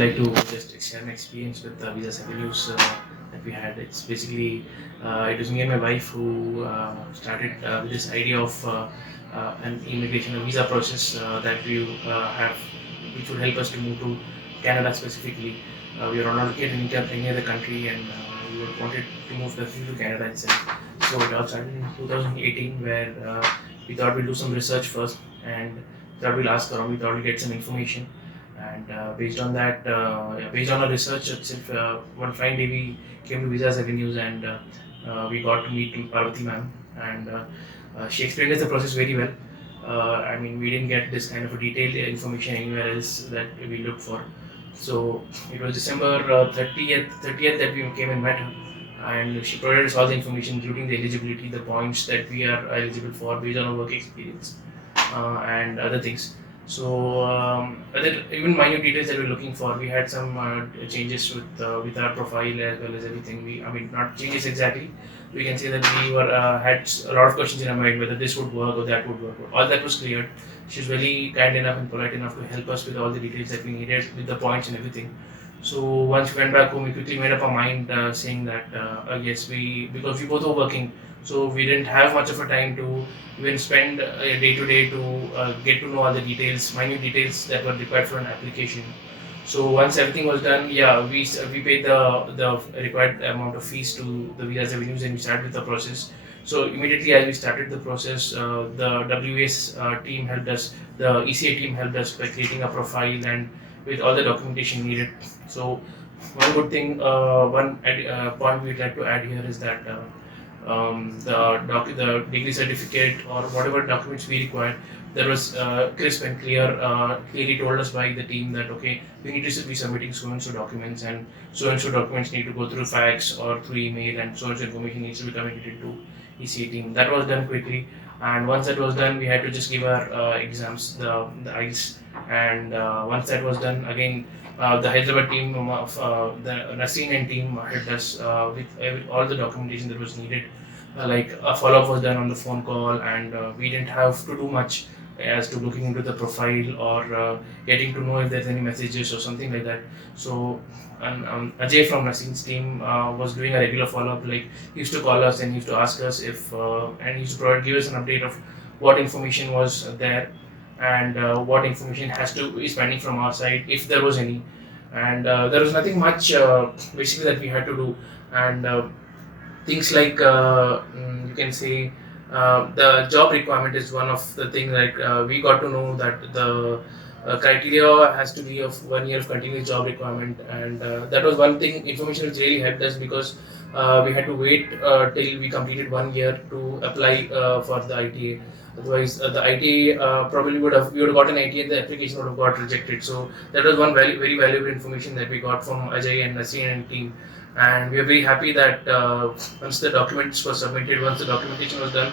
like to just share my experience with Visas Avenues that we had. It's basically it was me and my wife who started with this idea of an immigration and visa process that we have, which would help us to move to Canada specifically. We were not looking at any other country, and wanted to move specifically to Canada itself. So it all started in 2018, where we thought we'd do some research first, and thought we'll ask around. We thought we'll get some information, and based on that, based on our research itself, one fine day we came to Visas Avenues, and we got to meet Parvati ma'am, and she explained us the process very well. I mean, we didn't get this kind of a detailed information anywhere else that we looked for. So it was December 30th that we came and met her, and she provided us all the information, including the eligibility, the points that we are eligible for based on our work experience, and other things. So even minute details that we're looking for, we had some changes with our profile as well as everything. I mean, not changes exactly. We can say that we were had a lot of questions in our mind whether this would work or that would work. All that was cleared. She was very kind enough and polite enough to help us with all the details that we needed, with the points and everything. So once we went back home, we quickly made up our mind, saying that yes, because we both were working, so we didn't have much of a time to even spend day to day to get to know all the details, minute details that were required for an application. So once everything was done, yeah, we paid the required amount of fees to the Visas Avenues, and we started with the process. So immediately as we started the process, the WS team helped us, the ECA team helped us by creating a profile and with all the documentation needed. So one good thing, point we'd like to add here is that the degree certificate or whatever documents we required, there was crisp and clearly told us by the team that okay, we need to be submitting so and so documents, and so documents need to go through fax or through email, and so information needs to be communicated to ECA team. That was done quickly, and once that was done, we had to just give our exams, the IELTS, and once that was done, again the Hyderabad team of the Nasreen and team helped us with all the documentation that was needed. Like a follow-up was done on the phone call, and we didn't have to do much as to looking into the profile or getting to know if there's any messages or something like that. So and Ajay from Nasreen's team was doing a regular follow-up. Like he used to call us and he used to ask us if and he used to give us an update of what information was there, and what information is pending from our side, if there was any. And there was nothing much basically that we had to do, and things like you can say the job requirement is one of the things. Like we got to know that the criteria has to be of 1 year of continuous job requirement, and that was one thing information which really helped us, because we had to wait till we completed 1 year to apply for the ITA. Otherwise, the ITA probably we would have gotten ITA and the application would have got rejected. So that was one very valuable information that we got from Ajay and Nasreen and team. And we are very happy that once the documents were submitted, once the documentation was done,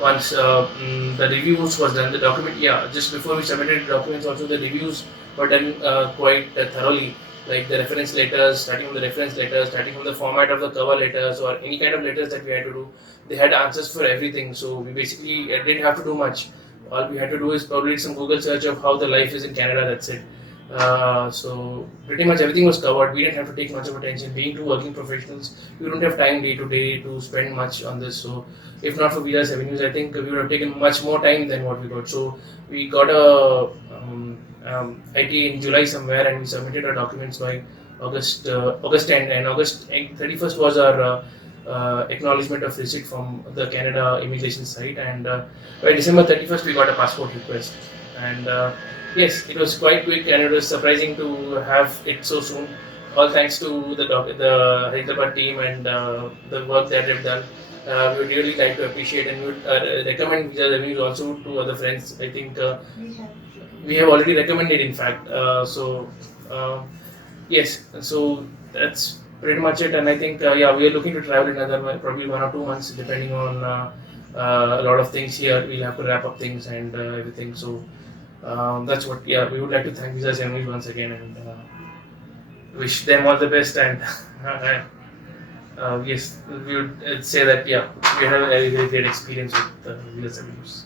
once the reviews was done, the document, yeah, just before we submitted the documents, also the reviews were done quite thoroughly. Like the reference letters, starting from the reference letters, starting from the format of the cover letters or any kind of letters that we had to do, they had answers for everything. So we basically didn't have to do much. All we had to do is probably some Google search of how the life is in Canada. That's it. So pretty much everything was covered. We didn't have to take much of attention. Being two working professionals, we don't have time day to day to spend much on this. So if not for Visas Avenues, I think we would have taken much more time than what we got. So we got a IT in July somewhere, and we submitted our documents by August end, and August 31st was our acknowledgement of receipt from the Canada immigration site, and by December 31st we got a passport request. And yes, it was quite quick, and it was surprising to have it so soon. All thanks to the Hyderabad team and the work that they've done. We would really like to appreciate, and we would recommend Visas Avenues also to other friends. I think we have already recommended, in fact. Yes, so that's pretty much it. And I think yeah, we are looking to travel another probably 1 or 2 months, depending on a lot of things here. We'll have to wrap up things and everything. So that's what. Yeah, we would like to thank Visas Avenue once again, and wish them all the best. And yes, we would say that yeah, we had a very great experience with Visas Avenues.